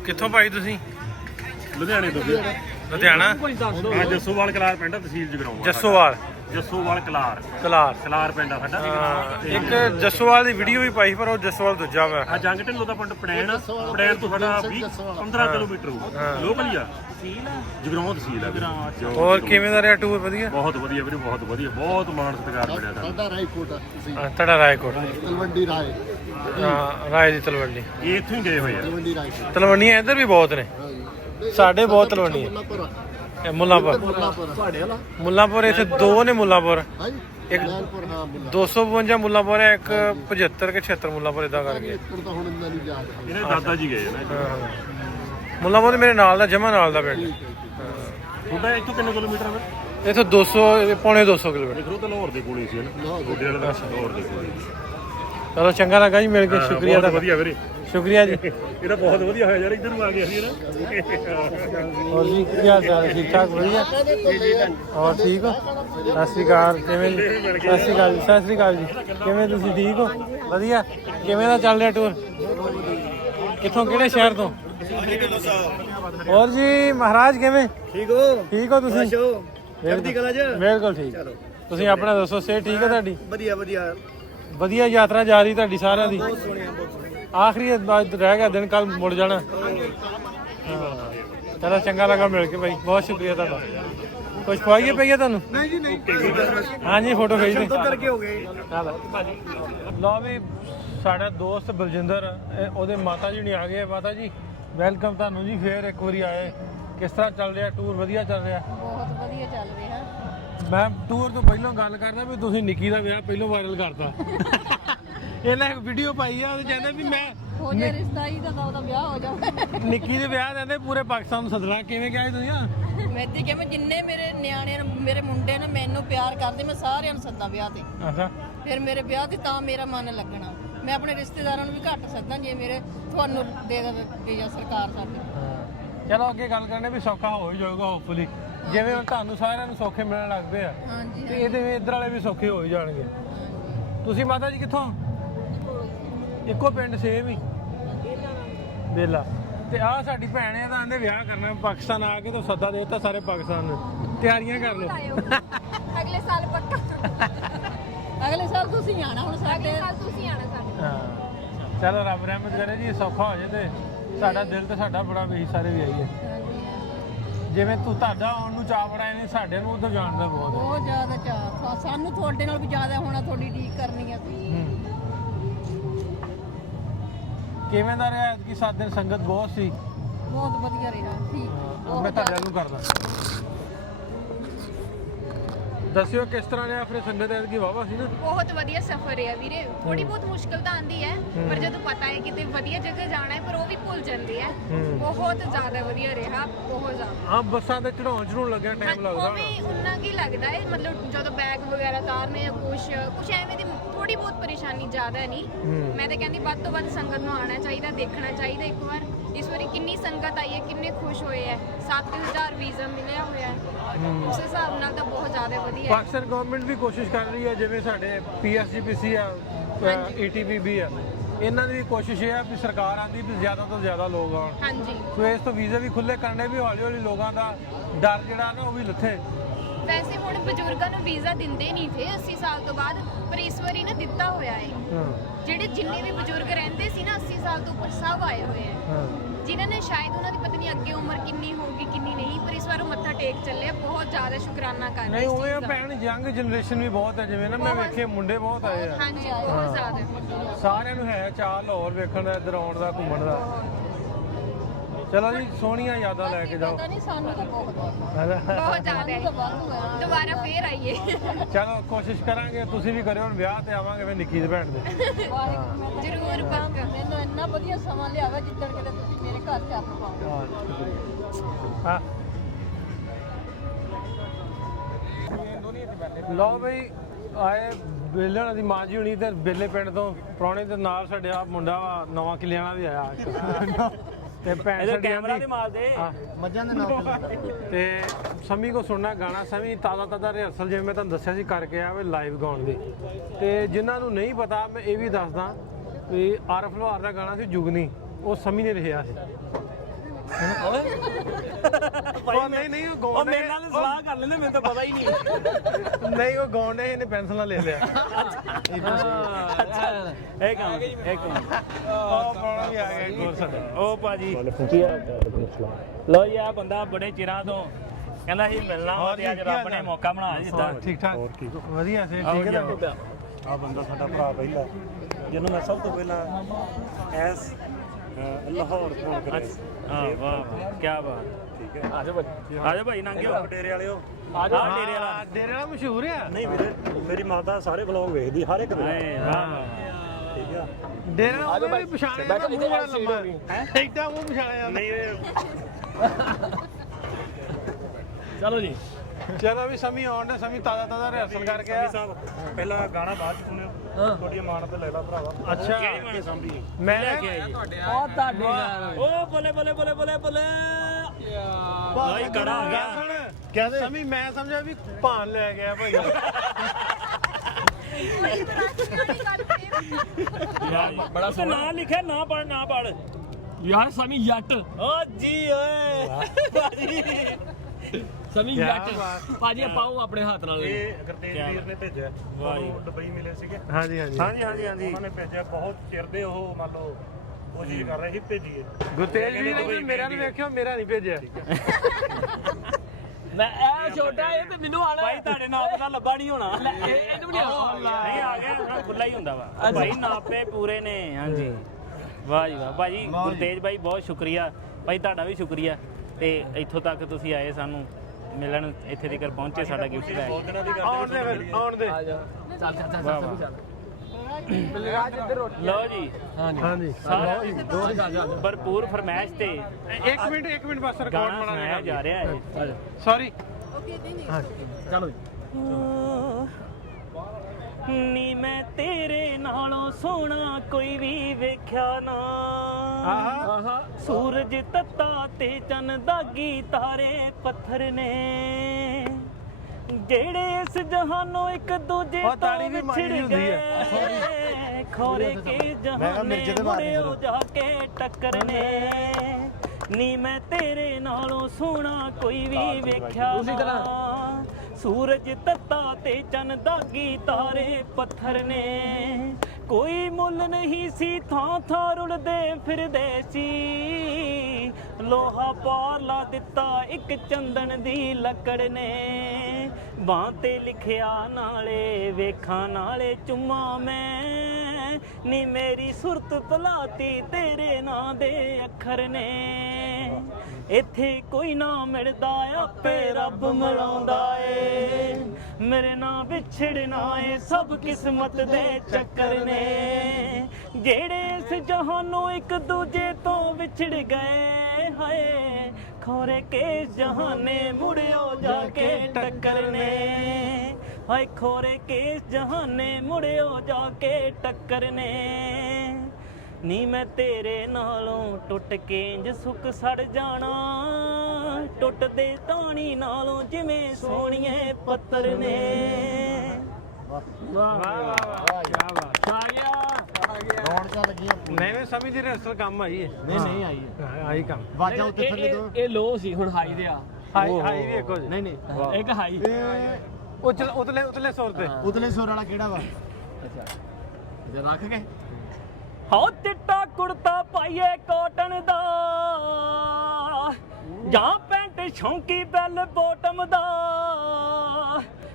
ਕਿੱਥੋਂ ਭਾਈ ਤੁਸੀਂ? ਲੁਧਿਆਣੇ ਤੋਂ ਲੁਧਿਆਣਾ? ਜੱਸੋਵਾਲ ਕਲਾਰ ਪਿੰਡ ਤਹਿਸੀਲ ਜਗਰਾਉਂ। ਜੱਸੋਵਾਲ ਕਲਾਰ ਪਿੰਡ ਆ ਸਾਡਾ। ਇੱਕ ਜੱਸੋਵਾਲ ਦੀ ਵੀਡੀਓ ਵੀ ਪਾਈ, ਪਰ ਉਹ ਜੱਸੋਵਾਲ ਦੂਜਾ ਵਾ। ਆ ਜੰਗ ਢਿੱਲੋਂ ਦਾ ਪਿੰਡ ਪੜੈਣ ਤੋਂ ਸਾਡਾ 15 ਕਿਲੋਮੀਟਰ ਲੋਕਲ ਹੀ ਆ। ਜਗਰਾਉਂ ਤਹਿਸੀਲ ਆ ਵੀਰੇ। ਹੋਰ ਕਿਵੇਂ ਦਾ ਰਿਹਾ ਟੂਰ? ਵਧੀਆ, ਬਹੁਤ ਵਧੀਆ ਵੀਰੇ, ਬਹੁਤ ਵਧੀਆ, ਬਹੁਤ ਮਾਣ ਸਤਿਕਾਰ ਮਿਲਿਆ ਸਾਨੂੰ। ਤੁਹਾਡਾ ਰਾਏਕੋਟ? ਤਲਵੰਡੀ ਰਾਏ। ਹਾਂ ਰਾਏ ਦੀ ਤਲਵੰਡੀ। ਇਹ ਇੱਥੋਂ ਹੀ ਗਏ ਹੋਏ ਆ। ਤਲਵੰਡੀ ਰਾਏ। ਤਲਵੰਡੀਆਂ ਇੱਧਰ ਵੀ ਬਹੁਤ ਨੇ, ਸਾਡੇ ਬਹੁਤ ਤਲਵੰਡੀਆਂ। ਮੁੱਲਾਂਪੁਰ ਤੁਹਾਡੇ ਵਾਲਾ ਮੁੱਲਾਂਪੁਰ ਇੱਥੇ ਦੋ ਨੇ। ਮੁੱਲਾਂਪੁਰ ਇੱਕ ਲਾਲਪੁਰ, ਹਾਂ ਮੁੱਲਾ 252 ਮੁੱਲਾਂਪੁਰ ਹੈ, ਇੱਕ 75 ਕਿ 76 ਮੁੱਲਾਂਪੁਰ ਇਦਾਂ ਕਰਕੇ। ਤਾਂ ਹੁਣ ਇੰਨਾ ਨਹੀਂ ਯਾਦ। ਇਹਨੇ ਦਾਦਾ ਜੀ ਗਏ ਨਾ। ਮੁੱਲਾਂਪੁਰ ਮੇਰੇ ਨਾਲ ਦਾ, ਜਮਾ ਨਾਲ ਦਾ ਪਿੰਡ। ਤੁਹਾਡਾ ਇੱਥੋਂ ਕਿੰਨੇ ਕਿਲੋਮੀਟਰ ਹੈ? ਇੱਥੋਂ 200 ਪੌਣੇ 200 ਕਿਲੋਮੀਟਰ। ਇਧਰੋਂ ਤਾਂ ਲਾਹੌਰ ਦੇ ਕੋਲ ਹੀ ਸੀ ਨਾ। ਗੋਡੇ ਵਾਲੇ ਦਾ ਲਾਹੌਰ ਦੇ ਕੋਲ। ਚਲੋ ਚੰਗਾ ਲੱਗਾ ਜੀ ਮਿਲ ਕੇ, ਸ਼ੁਕਰੀਆ ਬਹੁਤ ਤੁਹਾਡਾ। ਵਧੀਆ ਵੀਰੇ, ਸ਼ੁਕਰੀਆ ਜੀ। ਇਹ ਤਾਂ ਬਹੁਤ ਵਧੀਆ ਹੋਇਆ ਯਾਰ, ਇੱਧਰ ਨੂੰ ਆ ਗਏ ਸੀ ਨਾ। ਹੋਰ ਜੀ ਕੀ ਹਾਲ ਚਾਲ? ਠੀਕ ਠਾਕ? ਵਧੀਆ। ਹੋਰ ਠੀਕ ਹੋ? ਸਤਿ ਸ਼੍ਰੀ ਅਕਾਲ। ਕਿਵੇਂ ਜੀ? ਸਤਿ ਸ਼੍ਰੀ ਅਕਾਲ ਜੀ। ਸਤਿ ਸ਼੍ਰੀ ਅਕਾਲ ਜੀ। ਕਿਵੇਂ ਤੁਸੀਂ? ਠੀਕ ਹੋ? ਵਧੀਆ। ਕਿਵੇਂ ਦਾ ਚੱਲ ਰਿਹਾ ਟੂਰ? ਕਿੱਥੋਂ, ਕਿਹੜੇ ਸ਼ਹਿਰ ਤੋਂ? ਹੋਰ ਜੀ ਮਹਾਰਾਜ ਕਿਵੇਂ? ਠੀਕ ਹੋ? ਠੀਕ ਹੋ ਤੁਸੀਂ? ਚੜ੍ਹਦੀ ਕਲਾ ਚ। ਬਿਲਕੁਲ ਠੀਕ। ਤੁਸੀਂ ਆਪਣਾ ਦੱਸੋ, ਸਿਹਤ ਠੀਕ ਹੈ ਤੁਹਾਡੀ? ਵਧੀਆ ਵਧੀਆ ਵਧੀਆ ਯਾਤਰਾ ਜਾ ਰਹੀ ਤੁਹਾਡੀ ਸਾਰਿਆਂ ਦੀ? ਆਖਰੀ ਰਹਿ ਗਿਆ ਦਿਨ, ਕੱਲ ਮੁੜ ਜਾਣਾ। ਚਲੋ ਚੰਗਾ ਲੱਗਾ ਮਿਲ ਕੇ ਭਾਈ, ਬਹੁਤ ਸ਼ੁਕਰੀਆ ਤੁਹਾਡਾ। ਕੁਝ ਖਵਾਈਏ ਪਈਏ ਤੁਹਾਨੂੰ? ਨਹੀਂ ਜੀ ਨਹੀਂ, ਹਾਂਜੀ ਫੋਟੋ ਖਿੱਚ ਦੇ। ਕਰਕੇ ਹੋ ਗਏ। ਲਓ ਵੀ ਸਾਡਾ ਦੋਸਤ ਬਲਜਿੰਦਰ, ਉਹਦੇ ਮਾਤਾ ਜੀ ਨੇ ਆ ਗਏ। ਮਾਤਾ ਜੀ ਵੈਲਕਮ ਤੁਹਾਨੂੰ ਜੀ, ਫੇਰ ਇੱਕ ਵਾਰੀ ਆਏ। ਕਿਸ ਤਰ੍ਹਾਂ ਚੱਲ ਰਿਹਾ ਟੂਰ? ਵਧੀਆ ਚੱਲ ਰਿਹਾ? ਬਹੁਤ ਵਧੀਆ ਚੱਲ ਰਿਹਾ। ਮੈਂ ਟੂਰ ਤੋਂ ਪਹਿਲਾਂ ਗੱਲ ਕਰਦਾ ਵੀ ਤੁਸੀਂ ਨਿੱਕੀ ਦਾ ਵਿਆਹ ਪਹਿਲਾਂ ਵਾਇਰਲ ਕਰਤਾ। ਇਹਨੇ ਇੱਕ ਵੀਡੀਓ ਪਾਈ ਆ, ਉਹਦੇ ਕਹਿੰਦੇ ਵੀ ਮੈਂ ਹੋ ਜਾ ਰਿਸ਼ਤਾ ਹੀ ਤਾਂ ਉਹਦਾ ਵਿਆਹ ਹੋ ਜਾਵੇ। ਨਿੱਕੀ ਦੇ ਵਿਆਹ ਕਹਿੰਦੇ ਪੂਰੇ ਪਾਕਿਸਤਾਨ ਨੂੰ ਸੱਦਣਾ। ਕਿਵੇਂ ਕਿਹਾ ਤੁਸੀਂ? ਮੈਂ ਤੇ ਕਿਹਾ, ਮੈਂ ਜਿੰਨੇ ਮੇਰੇ ਨਿਆਣੇ ਮੇਰੇ ਮੁੰਡੇ ਨੇ ਮੈਨੂੰ ਪਿਆਰ ਕਰਦੇ, ਮੈਂ ਸਾਰਿਆਂ ਨੂੰ ਸੱਦਾਂ ਵਿਆਹ ਤੇ। ਅੱਛਾ ਫਿਰ ਮੇਰੇ ਵਿਆਹ ਤੇ ਤਾਂ ਮੇਰਾ ਮਨ ਲੱਗਣਾ। ਮੈਂ ਆਪਣੇ ਰਿਸ਼ਤੇਦਾਰਾਂ ਨੂੰ ਵੀ ਘੱਟ ਸੱਦਾਂ ਜੇ ਮੇਰੇ ਤੁਹਾਨੂੰ ਦੇ ਦੇਵੇ ਵੀਜ਼ਾ ਸਰਕਾਰ ਸਾਡੇ। ਚਲੋ ਅੱਗੇ ਗੱਲ ਕਰਨੇ ਵੀ ਸੌਖਾ ਹੋ ਹੀ ਜਾਊਗਾ ਹੋਪਫੁਲੀ। ਜਿਵੇਂ ਹੁਣ ਤੁਹਾਨੂੰ ਸਾਰਿਆਂ ਨੂੰ ਸੌਖੇ ਮਿਲਣ ਲੱਗ ਪਏ ਆ, ਹਾਂਜੀ ਤੇ ਇਹਦੇ ਇੱਧਰ ਵਾਲੇ ਵੀ ਸੌਖੇ ਹੋ ਹੀ ਜਾਣਗੇ। ਤੁਸੀਂ ਮਾਤਾ ਜੀ ਕਿੱਥੋਂ? ਇੱਕੋ ਪਿੰਡ ਸੇਮ ਹੀ ਬੇਲਾ। ਤੇ ਆਹ ਸਾਡੀ ਭੈਣ ਹੈ, ਤਾਂ ਆਂਦੇ ਵਿਆਹ ਕਰਨਾ ਪਾਕਿਸਤਾਨ ਆ ਕੇ, ਤਾਂ ਸੱਦਾ ਦੇਤਾ ਸਾਰੇ ਪਾਕਿਸਤਾਨ ਨੂੰ, ਤਿਆਰੀਆਂ ਕਰ ਲਓ। ਅਗਲੇ ਸਾਲ ਪੱਕਾ। ਅਗਲੇ ਸਾਲ ਤੁਸੀਂ ਆਣਾ। ਹੁਣ ਸਾਡੇ ਸਾਲ ਤੁਸੀਂ ਆਣਾ ਸਾਡੇ। ਹਾਂ ਚਲੋ ਰੱਬ ਰਹਿਮਤ ਕਰੇ ਜੀ, ਸੌਖਾ ਹੋ ਜਾਏ। ਤੇ ਸਾਡਾ ਦਿਲ ਤੇ ਸਾਡਾ ਬੜਾ ਵੀ ਸਾਰੇ ਵੀ ਆਈਏ। ਜਿਵੇਂ ਤੁਹਾਡਾ ਆਉਣ ਨੂੰ ਚਾਅ ਬੜਾ, ਨਹੀਂ ਸਾਡੇ ਨੂੰ ਉਧਰ ਜਾਣ ਦਾ ਬਹੁਤ ਜ਼ਿਆਦਾ ਚਾਅ। ਸਾਨੂੰ ਤੁਹਾਡੇ ਨਾਲ ਵੀ ਜ਼ਿਆਦਾ ਹੋਣਾ, ਤੁਹਾਡੀ ਠੀਕ ਕਰਨੀ ਆ। ਕਿਵੇਂ ਦਾ ਰਿਹਾ ਐਤਕੀ 7 ਦਿਨ? ਸੰਗਤ ਬਹੁਤ ਸੀ। ਬਹੁਤ ਵਧੀਆ ਰਿਹਾ। ਠੀਕ ਮੈਂ ਤੁਹਾਡੇ ਨੂੰ ਕਰਦਾ। ਦੱਸਿਓ ਕਿਸ ਤਰ੍ਹਾਂ ਰਿਹਾ ਫਿਰ ਸੰਗਤ ਐਤਕੀ ਵਾਹਵਾ ਸੀ ਨਾ। ਬਹੁਤ ਵਧੀਆ ਸਫ਼ਰ ਹੈ ਵੀਰੇ। ਥੋੜੀ ਬਹੁਤ ਮੁਸ਼ਕਲ ਤਾਂ ਆਂਦੀ ਹੈ ਪਰ ਜਦੋਂ ਪਤਾ ਹੈ ਕਿਤੇ ਵਧੀਆ ਜਗ੍ਹਾ ਜਾਣਾ ਹੈ ਪਰ ਉਹ ਵੀ ਭੁੱਲ ਜਾਂਦੀ ਹੈ। ਬਹੁਤ ਜ਼ਿਆਦਾ ਵਧੀਆ ਰਿਹਾ, ਬਹੁਤ ਜ਼ਿਆਦਾ। ਹਾਂ ਬੱਸਾਂ ਤੇ ਚੜਾਉਣ ਲੱਗਿਆ ਟਾਈਮ ਲੱਗਦਾ ਉਹ ਵੀ ਉਨਾ ਕੀ ਲੱਗਦਾ ਹੈ, ਮਤਲਬ ਜਦੋਂ ਬੈਗ ਵਗੈਰਾ ਤਾਰਨੇ ਆ ਕੁਛ ਐਵੇਂ ਦੀ ਥੋੜੀ ਬਹੁਤ ਪਰੇਸ਼ਾਨੀ ਜ਼ਿਆਦਾ ਨਹੀਂ। ਮੈਂ ਤਾਂ ਕਹਿੰਦੀ ਵੱਧ ਤੋਂ ਵੱਧ ਸੰਗਤ ਨੂੰ ਆਉਣਾ ਚਾਹੀਦਾ, ਦੇਖਣਾ ਚਾਹੀਦਾ ਇੱਕ ਵਾਰ। ਇਸ ਵਾਰੀ ਕਿੰਨੀ ਸੰਗਤ ਆਈ ਹੈ, ਕਿੰਨੇ ਖੁਸ਼ ਹੋਏ ਹੈ। 7000 ਵੀਜ਼ਾ ਮਿਲਿਆ ਹੋਇਆ ਹੈ, ਉਸ ਹਿਸਾਬ ਨਾਲ ਤਾਂ ਬਹੁਤ ਜ਼ਿਆਦਾ ਵਧੀਆ ਹੈ। ਪਾਕਿਸਤਾਨ ਗਵਰਨਮੈਂਟ ਵੀ ਕੋਸ਼ਿਸ਼ ਕਰ ਰਹੀ ਹੈ, ਜਿਵੇਂ ਸਾਡੇ PSGPC ਆ, ETPB ਆ, ਇਹਨਾਂ ਦੀ ਵੀ ਕੋਸ਼ਿਸ਼ ਇਹ ਆ ਵੀ ਸਰਕਾਰ ਆਂਦੀ ਵੀ ਜ਼ਿਆਦਾ ਤੋਂ ਜ਼ਿਆਦਾ ਲੋਕ ਆਉਣ। ਹਾਂਜੀ, ਸੋ ਇਸ ਤੋਂ ਵੀਜ਼ੇ ਵੀ ਖੁੱਲੇ ਕਰਨੇ ਵੀ ਹੌਲੀ ਹੌਲੀ ਲੋਕਾਂ ਦਾ ਡਰ ਜਿਹੜਾ ਨਾ ਉਹ ਵੀ ਲੱਥੇ। ਵੈਸੇ ਹੁਣ ਬਜ਼ੁਰਗਾਂ ਨੂੰ ਵੀਜ਼ਾ ਦਿੰਦੇ ਨਹੀਂ ਥੇ 80 ਸਾਲ ਤੋਂ ਬਾਅਦ, ਪਰ ਇਸ ਵਾਰੀ ਨਾ ਦਿੱਤਾ ਹੋਇਆ ਹੈ। ਜਿਹੜੇ ਜਿੰਨੇ ਵੀ ਬਜ਼ੁਰਗ ਰਹਿੰਦੇ ਸੀ ਨਾ 80 ਸਾਲ ਤੋਂ ਉੱਪਰ ਸਭ ਆਏ ਹੋਏ ਹੈ, ਜਿਨ੍ਹਾਂ ਨੇ ਸ਼ਾਇਦ ਉਹਨਾਂ ਦੀ ਪਤਾ ਨਹੀਂ ਅੱਗੇ ਉਮਰ ਕਿੰਨੀ ਹੋਊਗੀ ਕਿੰਨੀ ਨਹੀਂ, ਪਰ ਇਸ ਵਾਰ ਉਹ ਮੱਥਾ ਟੇਕ ਚੱਲੇ। ਬਹੁਤ ਜ਼ਿਆਦਾ ਸ਼ੁਕਰਾਨਾ ਕਰ ਰਹੇ ਨਹੀਂ ਉਵੇਂ ਭੈਣ ਯੰਗ ਜਨਰੇਸ਼ਨ ਵੀ ਬਹੁਤ ਹੈ, ਜਿਵੇਂ ਨਾ ਮੈਂ ਵੇਖੇ ਮੁੰਡੇ ਬਹੁਤ ਆਏ ਆ। ਹਾਂਜੀ, ਬਹੁਤ ਜ਼ਿਆਦਾ। ਸਾਰਿਆਂ ਨੂੰ ਹੈ ਚਾਹ ਲਾਹੌਰ ਵੇਖਣ ਦਾ, ਇੱਧਰ ਆਉਣ ਦਾ, ਘੁੰਮਣ ਦਾ। ਚਲੋ ਜੀ ਸੋਹਣੀਆਂ ਯਾਦਾਂ ਲੈ ਕੇ ਜਾਓ। ਪਤਾ ਨਹੀਂ ਸਾਨੂੰ ਤਾਂ ਬਹੁਤ ਬਹੁਤ ਜ਼ਿਆਦਾ ਹੈ। ਦੁਬਾਰਾ ਫੇਰ ਆਈਏ। ਚਲੋ ਕੋਸ਼ਿਸ਼ ਕਰਾਂਗੇ, ਤੁਸੀਂ ਵੀ ਕਰਿਓ। ਹੁਣ ਵਿਆਹ ਤੇ ਆਵਾਂਗੇ ਫਿਰ ਨਿੱਕੀ ਦੇ ਭੈਣ ਦੇ। ਜ਼ਰੂਰ ਪੱਕਾ। ਮੈਨੂੰ ਇੰਨਾ ਵਧੀਆ ਸਮਾਂ ਲਿਆਵਾ ਜਿੱਦਣ ਕਿਤੇ ਤੁਸੀਂ ਮੇਰੇ ਘਰ ਤੇ ਆਪ ਪਾਓ। ਹਾਂ ਲਓ ਬਈ ਆਏ ਬੇਲਣ ਦੀ ਮਾਂ ਜੀ ਹੁਣੀ ਤੇ ਬੇਲੇ ਪਿੰਡ ਤੋਂ ਪ੍ਰਾਹੁਣੇ ਦੇ ਨਾਲ ਸਾਡੇ ਆ ਮੁੰਡਾ ਵਾ ਨਵਾਂ ਕਿਲਿਆਣਾ ਵੀ ਆਇਆ ਤੇ ਭੈਣ ਸਾਡੀ ਕੈਮਰਾ ਤੇ ਮਾਰ ਦੇ। ਮੱਝਾਂ ਦੇ ਨਾਲ ਤੇ ਸਮੀ ਕੋ ਸੁਣਨਾ ਗਾਣਾ। ਸਮੀ ਤਾਜ਼ਾ ਰਿਹਰਸਲ ਜਿਵੇਂ ਮੈਂ ਤੁਹਾਨੂੰ ਦੱਸਿਆ ਸੀ ਕਰਕੇ ਆ ਵੀ ਲਾਈਵ ਗਾਉਣ ਦੀ। ਤੇ ਜਿਨ੍ਹਾਂ ਨੂੰ ਨਹੀਂ ਪਤਾ ਮੈਂ ਇਹ ਵੀ ਦੱਸਦਾ ਵੀ ਆਰਫ ਲੋਹਾਰ ਦਾ ਗਾਣਾ ਸੀ ਜੁਗਨੀ, ਉਹ ਸਮੀ ਨੇ ਲਿਖਿਆ ਸੀ। ਨਹੀਂ ਉਹ ਉਹ ਮੇਰੇ ਨਾਲ ਸਲਾਹ ਕਰ ਲੈਂਦੇ, ਮੈਨੂੰ ਤਾਂ ਪਤਾ ਹੀ ਨਹੀਂ। ਨਹੀਂ ਉਹ ਗਾਉਣ ਡਿਆ, ਇਹਨੇ ਪੈਨਸਲ ਨਾਲ ਲਿਖ ਲਿਆ। ਇਹ ਕੰਮ ਉਹ ਪ੍ਰਾਹੁਣਾ ਵੀ ਆ ਗਿਆ ਇੱਕ ਹੋਰ ਸਾਡਾ। ਉਹ ਭਾਜੀ ਲੋ ਜੀ, ਆ ਬੰਦਾ ਬੜੇ ਚਿਰਾਂ ਤੋਂ ਕਹਿੰਦਾ ਸੀ ਮਿਲਣਾ ਵਾ ਤੇ ਅੱਜ ਰੱਬ ਨੇ ਮੌਕਾ ਬਣਾ ਦਿੱਤਾ। ਠੀਕ ਠਾਕ ਵਧੀਆ ਸੇ ਠੀਕ ਹੈ ਨਾ। ਆ ਬੰਦਾ ਸਾਡਾ ਭਰਾ ਪਹਿਲਾ, ਜਿਹਨੂੰ ਮੈਂ ਸਭ ਤੋਂ ਪਹਿਲਾਂ ਐਸ ਲਾਹੌਰ ਫੋਨ ਕਰਿਆ। ਹਾਂ ਵਾਹ ਕੀ ਬਾਤ। ਠੀਕ ਹੈ, ਆਜੋ ਭਾਈ ਨੰਗਿਓ ਡੇਰੇ ਵਾਲਿਓ। ਆਜੋ ਡੇਰੇ ਵਾਲਾ। ਡੇਰੇ ਵਾਲਾ ਮਸ਼ਹੂਰ ਆ। ਨਹੀਂ ਵੀਰੇ, ਮੇਰੀ ਮਾਤਾ ਸਾਰੇ ਵਲੌਗ ਵੇਖਦੀ ਹਰ ਇੱਕ ਏ ਵਾਹ ਠੀਕ ਆ। ਡੇਰੇ ਵਾਲਾ ਵੀ ਪਛਾਣਿਆ ਨਾ, ਮੂੰਹ ਬੜਾ ਲੰਮਾ ਇੱਕਦਮ ਮੂੰਹ ਪਛਾਣਿਆ। ਨਹੀਂ ਚਲੋ ਜੀ। ਚਲੋ ਵੀ ਸਮੀ ਆਉਣ ਦੇ, ਸਮੀ ਤਾਜ਼ਾ ਰਿਹਰਸਲ ਕਰਕੇ ਆ। ਸਾਹਿਬ ਪਹਿਲਾਂ ਗਾਣਾ ਬਾਅਦ ਚ ਸੁਣਿਓ, ਤੁਹਾਡੀ ਮਾਨ ਤੇ ਲੈ ਲਾ ਭਰਾਵਾ। ਅੱਛਾ ਕਿਹੜੀ ਮਾਂ ਸਾਂਭੀ ਮੈਂ ਲੈ ਕੇ ਆਈ ਉਹ ਤੁਹਾਡੇ ਨਾਲ। ਉਹ ਬੋਲੇ ਬੋਲੇ ਬੋਲੇ ਬੋਲੇ ਬੋਲੇ ਭਾਈ ਕੜਾ ਆ ਗਿਆ। ਕਹਿੰਦੇ ਸਮੀ ਮੈਂ ਸਮਝਿਆ ਵੀ ਭਾਨ ਲੈ ਗਿਆ ਭਾਈ। ਬੜਾ ਸੋਹਣਾ ਨਾਂ ਲਿਖਿਆ, ਨਾ ਪੜ ਯਾਰ। ਸਮੀ ਜੱਟ। ਓ ਜੀ ਓਏ ਭਾਜੀ, ਸਮੀ ਜੱਟ ਭਾਜੀ ਪਾਓ ਆਪਣੇ ਹੱਥ ਨਾਲ। ਇਹ ਗੁਰਤੇਜ ਵੀਰ ਨੇ ਭੇਜਿਆ, ਉਹ ਦੁਬਈ ਮਿਲੇ ਸੀਗੇ। ਹਾਂਜੀ ਉਹਨਾਂ ਨੇ ਭੇਜਿਆ, ਬਹੁਤ ਚਿਰ ਦੇ ਉਹ ਮੰਨ ਲਓ ਕੋਸ਼ਿਸ਼ ਕਰ ਰਹੇ ਸੀ ਭੇਜੀਏ। ਗੁਰਤੇਜ ਵੀ ਨੇ ਮੇਰਾ ਨਹੀਂ ਵੇਖਿਓ, ਮੇਰਾ ਨਹੀਂ ਭੇਜਿਆ। ਮੈਂ ਇਹ ਛੋਟਾ ਇਹ ਤੇ ਮੈਨੂੰ ਆਣਾ ਭਾਈ, ਤੁਹਾਡੇ ਨਾਪ ਦਾ ਲੱਭਾ ਨਹੀਂ ਹੋਣਾ। ਇਹਨੂੰ ਨਹੀਂ ਨਹੀਂ ਆ ਗਿਆ, ਥੋੜਾ ਖੁੱਲਾ ਹੀ ਹੁੰਦਾ ਵਾ ਭਾਈ, ਨਾਪੇ ਪੂਰੇ ਨੇ। ਹਾਂਜੀ ਵਾਹ ਜੀ ਵਾਹ ਭਾਜੀ। ਗੁਰਤੇਜ ਭਾਈ ਬਹੁਤ ਸ਼ੁਕਰੀਆ ਭਾਈ, ਤੁਹਾਡਾ ਵੀ ਸ਼ੁਕਰੀਆ। ਤੇ ਇੱਥੋਂ ਤੱਕ ਤੁਸੀਂ ਆਏ ਸਾਨੂੰ ਮਿਲਣ, ਇੱਥੇ ਤੱਕ ਪਹੁੰਚੇ, ਸਾਡਾ ਗਿਫਟ ਲੈ ਆਉਣ ਦੇ ਫਿਰ ਆਉਣ ਦੇ। ਲਓ ਜੀ। ਹਾਂਜੀ ਭਰਪੂਰ ਫਰਮਾਇਸ਼ ਤੇ ਇੱਕ ਮਿੰਟ ਬਸ ਰਿਕਾਰਡ ਗਾਣਾ ਬਣਾਉਣਾ ਸੁਣਾਇਆ ਜਾ ਰਿਹਾ ਹੈ। ਸੌਰੀ। ਚਲੋ ਜੀ। ਨੀ ਮੈਂ ਤੇਰੇ ਨਾਲੋਂ ਸੋਹਣਾ ਕੋਈ ਵੀ ਵੇਖਿਆ ਨਾ। ਸੂਰਜ ਤੱਤਾ ਤੇ ਚੰਨ ਦਾਗੀ ਤਾਰੇ ਪੱਥਰ ਨੇ, ਜਿਹੜੇ ਇਸ ਜਹਾਨੋਂ ਇੱਕ ਦੂਜੇ ਤੋਂ ਵਿਛੜ ਗਏ। ਖੋਰੇ ਕੇ ਜਹਾਨੇ ਮੁੜਿਓ ਜਾ ਕੇ ਟੱਕਰਨੇ। ਨੀ ਮੈਂ ਤੇਰੇ ਨਾਲੋਂ ਸੋਹਣਾ ਕੋਈ ਵੀ ਵੇਖਿਆ ਨਾ। ਸੂਰਜ ਤੱਤਾ ਤੇ ਚੰਨ ਦਾਗੀ ਤਾਰੇ ਪੱਥਰ ਨੇ, ਕੋਈ ਮੁੱਲ ਨਹੀਂ ਸੀ, ਥਾਂ ਥਾਂ ਰੁਲਦੇ ਫਿਰਦੇ ਸੀ। ਲੋਹਾ ਪਾਰ ਲਾ ਦਿੱਤਾ ਇੱਕ ਚੰਦਨ ਦੀ ਲੱਕੜ ਨੇ, ਬਾਂਹ ਤੇ ਲਿਖਿਆ ਨਾਲੇ ਵੇਖਾਂ ਨਾਲੇ ਚੁੰਮਾ ਮੈਂ। ਨੀ ਮੇਰੀ ਸੁਰਤ ਭੁਲਾਤੀ ਤੇਰੇ ਨਾਂ ਦੇ ਅੱਖਰ ਨੇ ਇੱਥੇ ਕੋਈ ਨਾ ਮਿਲਦਾ ਆਪੇ ਰੱਬ ਮਿਲਾਉਂਦਾ ਏ ਮੇਰੇ ਨਾਲ ਵਿਛੜਨਾ ਏ ਸਭ ਕਿਸਮਤ ਦੇ ਚੱਕਰ ਨੇ ਜਿਹੜੇ ਇਸ ਜਹਾਨੋਂ ਇੱਕ ਦੂਜੇ ਤੋਂ ਵਿਛੜ ਗਏ ਹਾਏ ਖੋਰੇ ਕੇ ਜਹਾਨੇ ਮੁੜਿਓ ਜਾ ਕੇ ਟੱਕਰ ਨੇ ਹਾਏ ਖੋਰੇ ਕੇ ਜਹਾਨੇ ਮੁੜਿਓ ਜਾ ਕੇ ਟੱਕਰ ਨੇ ਨੀ ਮੈਂ ਤੇਰੇ ਨਾਲੋਂ ਟੁੱਟ ਕੇ ਇੰਜ ਸੁੱਕ ਸੜ ਜਾਣਾ ਟੁੱਟਦੇ ਤਾਣੀ ਨਾਲੋਂ ਜਿਵੇਂ ਸੋਹਣੀਏ ਪੱਤਰ ਨੇ ਵਾਹ ਵਾਹ ਕੀ ਬਾਤ ਆ ਗਿਆ ਰੌਣਕਾਂ ਲੱਗੀਆਂ ਨਹੀਂ ਸਮਝ ਦੀ ਰਿਹਰਸਲ ਕੰਮ ਆਈ ਹੈ ਨਹੀਂ ਆਈ ਆਈ ਕੰਮ ਵਾਜਾਂ ਉੱਤੇ ਥੱਲੇ ਤੋਂ ਇਹ ਲੋ ਸੀ ਹੁਣ ਹਾਈ ਦੇ ਆ ਹਾਈ ਵੀ ਇੱਕੋ ਨਹੀਂ ਇੱਕ ਹਾਈ ਉਤਲੇ ਸੁਰ ਤੇ ਉਤਲੇ ਸੁਰ ਵਾਲਾ ਕਿਹੜਾ ਵਾ ਅੱਛਾ ਜੇ ਰੱਖ ਗਏ ਹੋ ਚਿੱਟਾ ਕੁੜਤਾ ਪਾਈਏ ਕਾਟਨ ਦਾ ਜਾਂ ਪੈਂਟ ਸ਼ੌਂਕੀ ਬੈਲ ਬੋਟਮ ਦਾ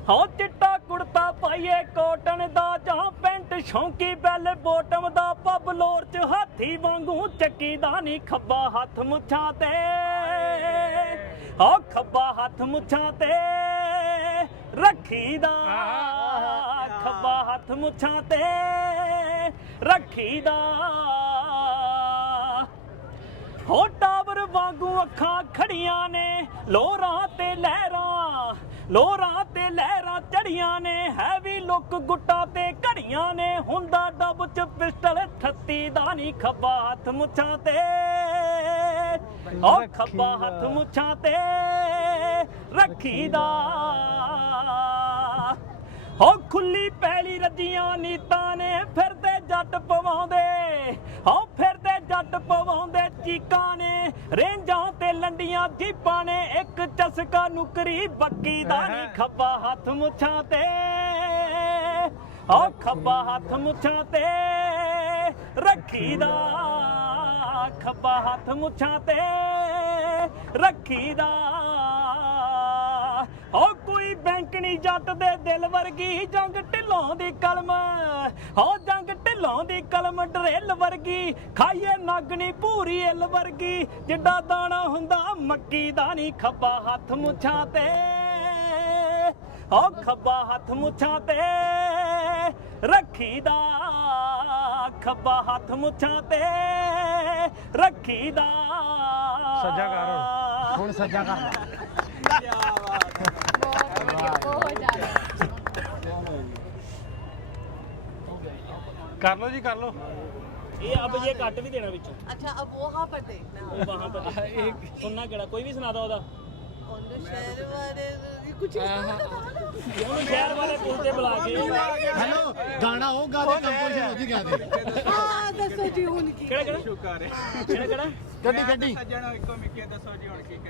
ਹੋ ਚਿੱਟਾ ਕੁੜਤਾ ਪਾਈਏ ਕਾਟਨ ਦਾ ਜਾਂ ਪੈਂਟ ਸ਼ੌਂਕੀ ਬੈਲ ਬੋਟਮ ਦਾ ਪੱਬ ਲੋਰ ਚ ਹਾਥੀ ਵਾਂਗੂ ਚੱਕੀ ਦਾ ਨਹੀਂ ਖੱਬਾ ਹੱਥ ਮੁੱਛਾਂ ਤੇ ਹੋ ਖੱਬਾ ਹੱਥ ਮੁੱਛਾਂ ਤੇ ਰੱਖੀ ਦਾ ਖੱਬਾ ਹੱਥ ਮੁੱਛਾਂ ਤੇ ਰੱਖੀ ਦਾ ਹੋ ਟਾਵਰ ਵਾਂਗੂ ਅੱਖਾਂ ਖੜੀਆਂ ਨੇ ਲੋਰਾਂ ਤੇ ਲਹਿਰਾਂ ਚੜੀਆਂ ਨੇ ਹੈਵੀ ਲੁੱਕ ਗੁੱਟਾ ਤੇ ਘੜੀਆਂ ਨੇ ਹੁੰਦਾ ਡੱਬ ਚ ਪਿਸਟਲ 38 ਦਾ ਨਹੀਂ ਖੱਬਾ ਹੱਥ ਮੁੱਛਾਂ ਤੇ ਉਹ ਖੱਬਾ ਹੱਥ ਮੁੱਛਾਂ ਤੇ ਰੱਖੀ ਦਾ ਹੋ ਖੁੱਲੀ ਪੈਲੀ ਰੱਜੀਆਂ ਨੀਤਾਂ ਨੇ ਫਿਰਦੇ ਜੱਟ ਪਵਾਉਂਦੇ ਚੀਕਾਂ ਨੇ ਰੇਂਜਾਂ ਤੇ ਲੰਡੀਆਂ ਜੀਪਾਂ ਨੇ ਇੱਕ ਚਸਕਾ ਨੁਕਰੀ ਬੱਕੀ ਦਾ ਨਹੀਂ ਖੱਬਾ ਹੱਥ ਮੁੱਛਾਂ ਤੇ ਹੋ ਖੱਬਾ ਹੱਥ ਮੁੱਛਾਂ ਤੇ ਰੱਖੀ ਦਾ ਖੱਬਾ ਹੱਥ ਮੁੱਛਾਂ ਤੇ ਰੱਖੀ ਦਾ ਹੋ ਕੋਈ ਬੈਂਕ ਨਹੀਂ ਜੱਟ ਦੇ ਦਿਲ ਵਰਗੀ ਜੰਗ ਢਿੱਲੋਂ ਦੀ ਕਲਮ ਹੋ ਜੰਗ ਢਿੱਲੋਂ ਦੀ ਕਲਮ ਡਰੇਲ ਵਰਗੀ ਖਾਈਏ ਨਗਣੀ ਭੂਰੀ ਇਲ ਵਰਗੀ ਜਿੱਡਾ ਦਾਣਾ ਹੁੰਦਾ ਮੱਕੀ ਦਾ ਨਹੀਂ ਖੱਬਾ ਹੱਥ ਮੁੱਛਾਂ ਤੇ ਹੋ ਖੱਬਾ ਹੱਥ ਮੁੱਛਾਂ ਤੇ ਰੱਖੀ ਦਾ ਖੱਬਾ ਹੱਥ ਮੁੱਛਾਂ ਤੇ ਰੱਖੀ ਦਾ ਸੱਜਾ ਕਰ ਹੁਣ ਸੱਜਾ ਕਰ ਬਹੁਤ ਜ਼ਿਆਦਾ ਕਰ ਲਓ ਜੀ ਕਰ ਲਓ ਇਹ ਅਬ ਇਹ ਕੱਟ ਵੀ ਦੇਣਾ ਵਿੱਚ अच्छा अब वहाँ पर देखना ਉਹ ਵਹਾਂ ਪਰ ਇੱਕ ਸੁਣਨਾ ਕਿਹੜਾ ਕੋਈ ਵੀ ਸੁਣਾ ਦੋ ਉਹਦਾ शहर वाले कुछ ਉਹਨੂੰ ਸ਼ਹਿਰ ਵਾਲੇ ਪੁੱਛਦੇ ਬੁਲਾ ਕੇ ਹੈਲੋ ਗਾਣਾ ਉਹ ਗਾ ਦੇ ਕੰਪੋਜ਼ਿਸ਼ਨ ਉਹਦੀ ਗਾ ਦੇ हाँ दसो जी उनकी ਕਿਹੜਾ ਗੱਡੀ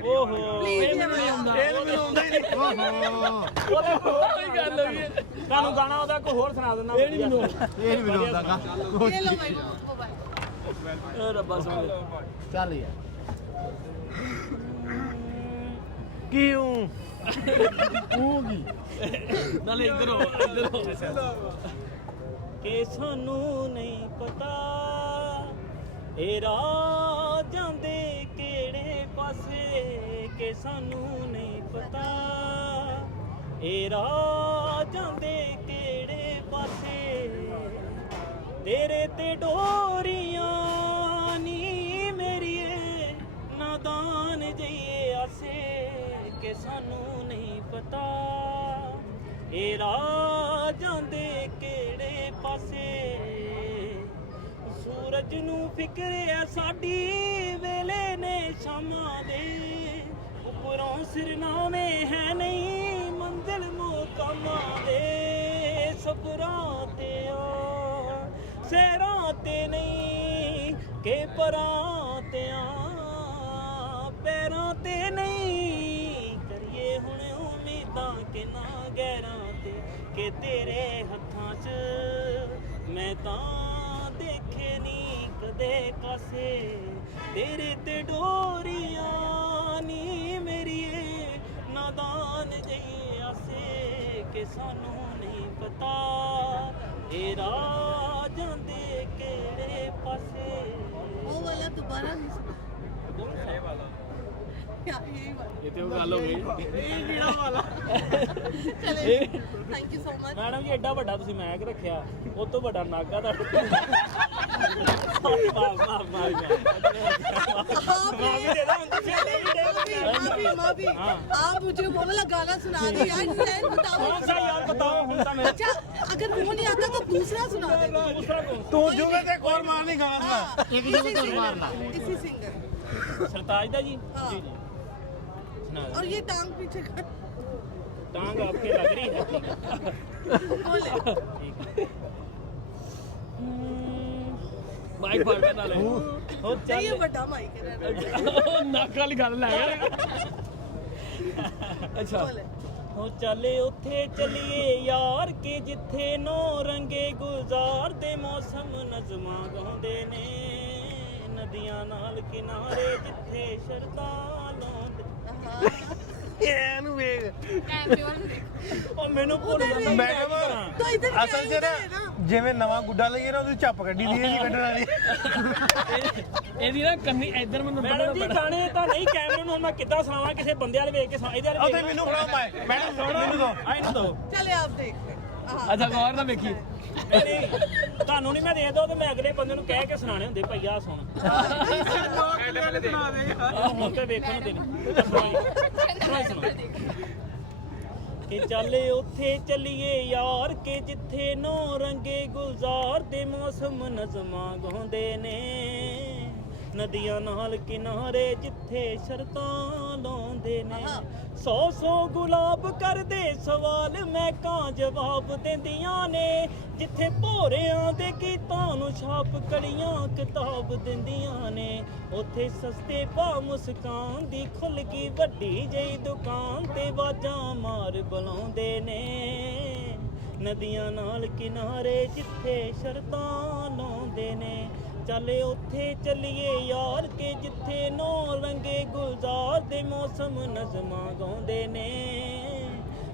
ਓਹੋ ਇਹ ਨਹੀਂ ਹੁੰਦਾ ਓਹੋ ਉਹਦੇ ਹੋਰ ਕੋਈ ਗੱਲ ਹੋਈ ਹੈ ਤੁਹਾਨੂੰ ਗਾਣਾ ਉਹਦਾ ਕੋਈ ਹੋਰ ਸੁਣਾ ਦਿੰਦਾ ਇਹ ਨਹੀਂ ਮੈਨੂੰ ਆਉਂਦਾ ਗਾ ये लो भाई मोबाइल ਰੱਬਾ ਸੁਣ ਚੱਲ ਯਾਰ ਕਿਉਂ ਹੋਊਗੀ ਨਾਲੇ ਇੱਧਰ ਹੋ ਕਿ ਸਾਨੂੰ ਨਹੀਂ ਪਤਾ ਇਹ ਰਾਹ ਜਾਂਦੇ ਕਿਹੜੇ ਪਾਸੇ ਕਿ ਸਾਨੂੰ ਨਹੀਂ ਪਤਾ ਇਹ ਰਾਹ ਜਾਂਦੇ ਕਿਹੜੇ ਪਾਸੇ ਤੇਰੇ ਤੇ ਡੋਰੀਆਂ ਨੀ ਮੇਰੀਏ ਨਾਦਾਨ ਜਈਏ ਆਸੇ ਕਿ ਸਾਨੂੰ ਨਹੀਂ ਪਤਾ ਇਹ ਰਾਹ ਜਾਂਦੇ ਕਿਹੜੇ ਪਾਸੇ ਸੂਰਜ ਨੂੰ ਫਿਕਰ ਐ ਸਾਡੀ ਵੇਲੇ ਨੇ ਸ਼ਾਮਾਂ ਦੇ ਉੱਪਰੋਂ ਸਿਰਨਾਮੇ ਹੈ ਨਹੀਂ ਮੰਜ਼ਿਲ ਮੁਕਾਮਾਂ ਦੇ ਸਬਰਾਂ ਤੇ ਆ ਸਹਿਰਾਂ ਤੇ ਨਹੀਂ ਕਿ ਪਰਾਂ ਤੇ ਆ ਪੈਰਾਂ ਤੇ ਨਹੀਂ ਕਰੀਏ ਹੁਣ ਉਮੀਦਾਂ ਕਿ ਨਾ ਗੈਰਾਂ ਤੇ ਕਿ ਤੇਰੇ ਹੱਥਾਂ 'ਚ ਮੈਂ ਤਾਂ ਦੇਖੇ ਨਹੀਂ ਕਦੇ ਕਾਸੇ ਤੇਰੇ ਤੇ ਡੋਰੀਆਂ ਨੀ ਮੇਰੀਏ ਨਾਦਾਨ ਜਈ ਆਸੇ ਕਿ ਸਾਨੂੰ ਨਹੀਂ ਪਤਾ ਇਹ ਰਾਹ ਜਾਂਦੇ दोबारा नहीं सुना क्या यही बात ਇਹ ਤੇ ਉਹ ਗੱਲ ਹੋ ਗਈ चले thank you so much madam ਜੀ ਐਡਾ ਵੱਡਾ ਤੁਸੀਂ ਮੈਕ ਰੱਖਿਆ ਉਹ ਤੋਂ ਵੱਡਾ ਨਾਗਾ ਦਾ ਮਾਰ माफी आप मुझे वो वाला गाना सुना दो यार बताओ कौन सा यार बताओ ਹੁਣ ਤਾਂ ਮੈਂ अच्छा अगर वो नहीं आता तो दूसरा सुना दे ਦੂਸਰਾ ਕੌਣ ਤੂੰ ਜੁਗੇ ਤੇ ਕੋਰ ਮਾਰ ਨਹੀਂ ਗਾਣਾ ਸੁਣਾ ਇੱਕ ਜਗ੍ਹਾ ਤੋਂ ਮਾਰਨਾ इसी सिंगर सरताज दा जी हाँ। जी जी सुना दो। और ये टांग पीछे कर टांग आपके लग रही है बोले माइक फाड़ के नाले हो चाहिए बड़ा माइक है नाक वाली गल लै गया अच्छा बोले ਹੋ ਚੱਲੇ ਉੱਥੇ ਚਲੀਏ ਯਾਰ ਕੇ ਜਿੱਥੇ ਨੋ ਰੰਗੇ ਗੁਲਜ਼ਾਰ ਦੇ ਮੌਸਮ ਨਜ਼ਮਾਂ ਗਾਉਂਦੇ ਨੇ ਨਦੀਆਂ ਨਾਲ ਕਿਨਾਰੇ ਜਿੱਥੇ ਸ਼ਰਤਾਂ ਲਾਉਂਦੇ ਇਹਨੂੰ ਵੇਖ ਉਹ ਮੈਨੂੰ ਭੁੱਲ ਜਾਂਦਾ ਮੈਂ ਕਹਾਂ तो इधर ਅਸਲ 'ਚ ਨਾ ਜਿਵੇਂ ਨਵਾਂ ਗੁੱਡਾ ਲਈਏ ਨਾ ਉਹਦੀ ਝੱਪ ਕੱਢੀ ਦੀ ਇਹ ਨਹੀਂ ਕੱਢਣ ਵਾਲੀ ਇਹਦੀ ਨਾ ਕੰਨੀ ਇੱਧਰ ਮੈਨੂੰ ਮੈਡਮ ਜੀ ਗਾਣੇ ਤਾਂ ਨਹੀਂ ਕੈਮਰੇ ਨੂੰ ਹੁਣ ਮੈਂ ਕਿੱਦਾਂ ਸੁਣਾਵਾਂ ਕਿਸੇ ਬੰਦੇ ਵਾਲੇ ਵੇਖ ਕੇ ਸੁਣਾ ਇਹਦੇ ਵਾਲੇ ਉੱਥੇ ਮੈਨੂੰ ਫੜਾਓ ਮੈਂ ਮੈਡਮ ਮੈਨੂੰ ਦੋ ਆ ਇਹਨੂੰ ਦੋ चले आप देख ਅੱਛਾ ਗੌਰ ਨਾਲ ਵੇਖੀ ਨਹੀਂ ਤੁਹਾਨੂੰ ਨਹੀਂ ਮੈਂ ਦੇ ਦੋ ਤੇ ਮੈਂ ਅਗਲੇ ਬੰਦੇ ਨੂੰ ਕਹਿ ਕੇ ਸੁਣਾਣੇ ਹੁੰਦੇ ਭਈਆ ਸੁਣ ਹੁਣ ਤੇ ਵੇਖਣ ਨੂੰ ਦੇਣੀ ਕਿ ਚੱਲੇ ਉੱਥੇ ਚੱਲੀਏ ਯਾਰ ਕੇ ਜਿੱਥੇ ਨੋ ਰੰਗੇ ਗੁਲਜ਼ਾਰ ਦੇ ਮੌਸਮ ਨਜ਼ਮਾਂ ਗਾਉਂਦੇ ਨੇ ਨਦੀਆਂ ਨਾਲ ਕਿਨਾਰੇ ਜਿੱਥੇ ਸ਼ਰਤਾਂ ਲਾਉਂਦੇ ਨੇ ਸੌ ਗੁਲਾਬ ਕਰਦੇ ਸਵਾਲ ਮੈਂ ਕਾਂ ਜਵਾਬ ਦਿੰਦੀਆਂ ਨੇ ਜਿੱਥੇ ਭੋਰਿਆਂ ਦੇ ਗੀਤਾਂ ਨੂੰ ਛਾਪ ਕੜੀਆਂ ਕਿਤਾਬ ਦਿੰਦੀਆਂ ਨੇ ਉੱਥੇ ਸਸਤੇ ਭਾਅ ਮੁਸਕਾਨ ਦੀ ਖੁੱਲ ਗਈ ਵੱਡੀ ਜਿਹੀ ਦੁਕਾਨ ਤੇ ਵਾਜਾਂ ਮਾਰ ਬੁਲਾਉਂਦੇ ਨੇ ਨਦੀਆਂ ਨਾਲ ਕਿਨਾਰੇ ਜਿੱਥੇ ਸ਼ਰਤਾਂ ਲਾਉਂਦੇ ਨੇ ਚੱਲੇ ਉੱਥੇ ਚੱਲੀਏ ਯਾਰ ਕੇ ਜਿੱਥੇ ਨੋ ਰੰਗੇ ਗੁਲਜ਼ਾਰ ਦੇ ਮੌਸਮ ਨਜ਼ਮਾਂ ਗਾਉਂਦੇ ਨੇ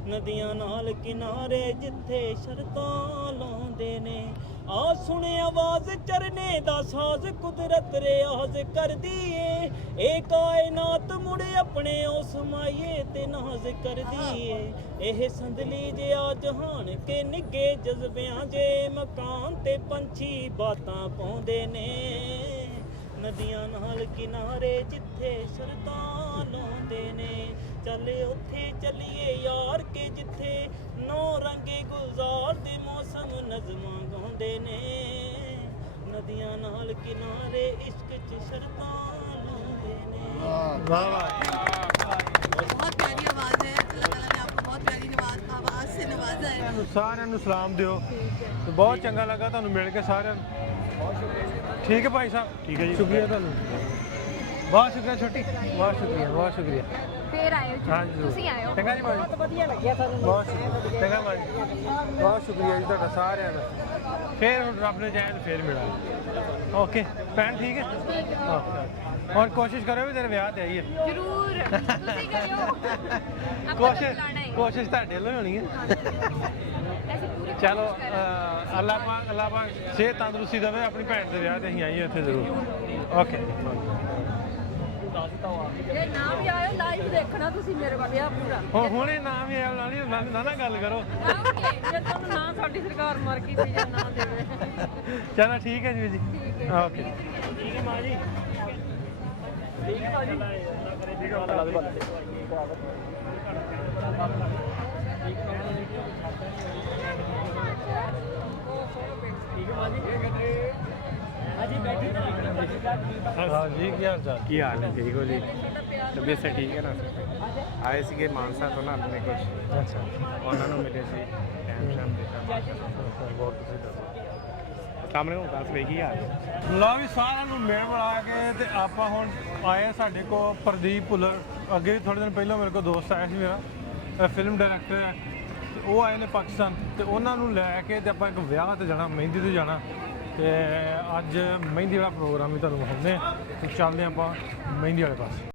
ਨਦੀਆਂ ਨਾਲ ਕਿਨਾਰੇ ਜਿੱਥੇ ਸ਼ਰਤਾਂ ਲਾਉਂਦੇ ਨੇ ਆ ਸੁਣੇ ਆਵਾਜ਼ ਚਰਨੇ ਦਾ ਸਾਜ਼ ਕੁਦਰਤ ਰਿਆਜ਼ ਕਰਦੀ ਏ ਇਹ ਕਾਇਨਾਤ ਮੁੜੇ ਆਪਣੇ ਉਸ ਮਾਏ ਤੇ ਨਾਜ਼ ਕਰਦੀ ਏ ਇਹ ਸੰਦਲੀ ਜਿਹਾ ਜਹਾਨ ਕੇ ਨਿੱਗੇ ਜਜ਼ਬਿਆਂ ਜੇ ਮਕਾਨ ਤੇ ਪੰਛੀ ਬਾਤਾਂ ਪਾਉਂਦੇ ਨੇ ਨਦੀਆਂ ਨਾਲ ਕਿਨਾਰੇ ਜਿੱਥੇ ਸ਼ਰਤਾਂ ਲਾਉਂਦੇ ਨੇ ਚੱਲੇ ਉੱਥੇ ਚੱਲੀਏ ਯਾਰ ਕੇ ਜਿੱਥੇ ਨੌ ਰੰਗੇ ਗੁਲਜ਼ਾਰ ਦੇ ਮੌਸਮ ਨਜ਼ਮਾਂ ਗਾਉਂਦੇ ਨੇ ਨਦੀਆਂ ਨਾਲ ਕਿਨਾਰੇ ਇਸ਼ਕ 'ਚ ਸ਼ਰਤਾਂ ਲਾਉਂਦੇ ਨੇ ਵਾਹ ਵਾਹ बहुत प्यारी आवाज है अल्लाह ताला ने आपको बहुत प्यारी आवाज से नवाजा है ਤੁਹਾਨੂੰ ਸਾਰਿਆਂ ਨੂੰ ਸਲਾਮ ਦਿਓ ਤੇ ਬਹੁਤ ਚੰਗਾ ਲੱਗਾ ਤੁਹਾਨੂੰ ਮਿਲ ਕੇ ਸਾਰਿਆਂ ਨੂੰ ਠੀਕ ਹੈ ਭਾਈ ਸਾਹਿਬ ਠੀਕ ਹੈ ਜੀ ਸ਼ੁਕਰੀਆ ਤੁਹਾਨੂੰ ਬਹੁਤ ਸ਼ੁਕਰੀਆ ਛੋਟੀ ਬਹੁਤ ਸ਼ੁਕਰੀਆ ਫੇਰ ਆਇਓ ਹਾਂਜੀ ਜ਼ਰੂਰ। ਤੁਸੀਂ ਆਇਓ ਚੰਗਾ ਜੀ ਬਹੁਤ ਵਧੀਆ ਲੱਗਿਆ ਸਾਨੂੰ ਬਹੁਤ ਚੰਗਾ ਭਾਜੀ ਬਹੁਤ ਸ਼ੁਕਰੀਆ ਜੀ ਤੁਹਾਡਾ ਸਾਰਿਆਂ ਦਾ ਫੇਰ ਹੁਣ ਰੱਬ ਨੇ ਚਾਹਿਆ ਤਾਂ ਫੇਰ ਮਿਲਾਂਗੇ ਓਕੇ ਭੈਣ ਠੀਕ ਹੈ ਓਕੇ ਔਰ ਕੋਸ਼ਿਸ਼ ਕਰਿਓ ਵੀ ਤੇਰੇ ਵਿਆਹ ਤੇ ਆਈਏ ਜ਼ਰੂਰ ਤੁਸੀਂ ਕਰਿਓ ਆਪਾਂ ਕੋਸ਼ਿਸ਼ ਤੁਹਾਡੇ ਵੱਲੋਂ ਹੀ ਹੋਣੀ ਹੈ ਐਸੇ ਪੂਰੀ ਚਲੋ ਅੱਲਾਹ ਪਾਕ ਸਿਹਤ ਤੰਦਰੁਸਤੀ ਦੇਵੇ ਆਪਣੀ ਭੈਣ ਦੇ ਵਿਆਹ ਤੇ ਅਸੀਂ ਆਈਏ ਉੱਥੇ ਜ਼ਰੂਰ ਓਕੇ ये नाम भी आया लाइव देखना तुसी मेरे का विआह पूरा ਹੁਣੇ ਨਾਮ ਹੀ ਆਇਆ ਨਾ ਗੱਲ ਕਰੋ ओके जे तुम ना साडी सरकार मर गई थी या ना देवे ਚਲੋ ਠੀਕ ਹੈ ਜੀ ਓਕੇ ਠੀਕ ਹੈ ਮਾਂ ਜੀ ਠੀਕ ਹੈ ਭਾਜੀ ਠੀਕ ਹੈ ਅੱਲਾ ਦੇ ਬਾਰੇ ਠੀਕ ਹੈ ਮਾਂ ਜੀ ਹਾਂਜੀ ਬੈਠੀ ਹਾਂ ਜੀ ਕੀ ਹਾਲ ਚਾਲ ਕੀ ਹਾਲ ਹੈ ਠੀਕ ਹੋ ਜੀ ਤਬੀਅਤ ਸੇ ਠੀਕ ਹੈ ਨਾ ਆਏ ਸੀਗੇ ਮਾਨਸਾ ਤੋਂ ਨਾ ਆਪਣੇ ਕੁਝ ਅੱਛਾ ਉਹਨਾਂ ਨੂੰ ਮਿਲੇ ਸੀ ਟਾਈਮ ਸ਼ਾਮ ਦਿੱਤਾ ਬਹੁਤ ਤੁਸੀਂ ਦੱਸੋ ਸਾਹਮਣੇ ਹੁਣ ਦੱਸ ਵੇ ਕੀ ਹਾਲ ਹੈ ਲਓ ਵੀ ਸਾਰਿਆਂ ਨੂੰ ਮਿਲ ਮਿਲਾ ਕੇ ਤੇ ਆਪਾਂ ਹੁਣ ਆਏ ਸਾਡੇ ਕੋਲ ਪ੍ਰਦੀਪ ਭੁੱਲਰ ਅੱਗੇ ਵੀ ਥੋੜੇ ਦਿਨ ਪਹਿਲਾਂ ਮੇਰੇ ਕੋਲ ਦੋਸਤ ਆਇਆ ਸੀ ਮੇਰਾ ਫਿਲਮ ਡਾਇਰੈਕਟਰ ਹੈ ਤੇ ਉਹ ਆਏ ਨੇ ਪਾਕਿਸਤਾਨ ਤੇ ਉਹਨਾਂ ਨੂੰ ਲੈ ਕੇ ਤੇ ਆਪਾਂ ਇੱਕ ਵਿਆਹ ਤੇ ਜਾਣਾ ਮਹਿੰਦੀ ਤੇ ਜਾਣਾ ਤੇ ਅੱਜ ਮਹਿੰਦੀ ਵਾਲਾ ਪ੍ਰੋਗਰਾਮ ਵੀ ਤੁਹਾਨੂੰ ਵਿਖਾਉਂਦੇ ਆ ਤੇ ਚੱਲਦੇ ਆਪਾਂ ਮਹਿੰਦੀ ਵਾਲੇ ਪਾਸੇ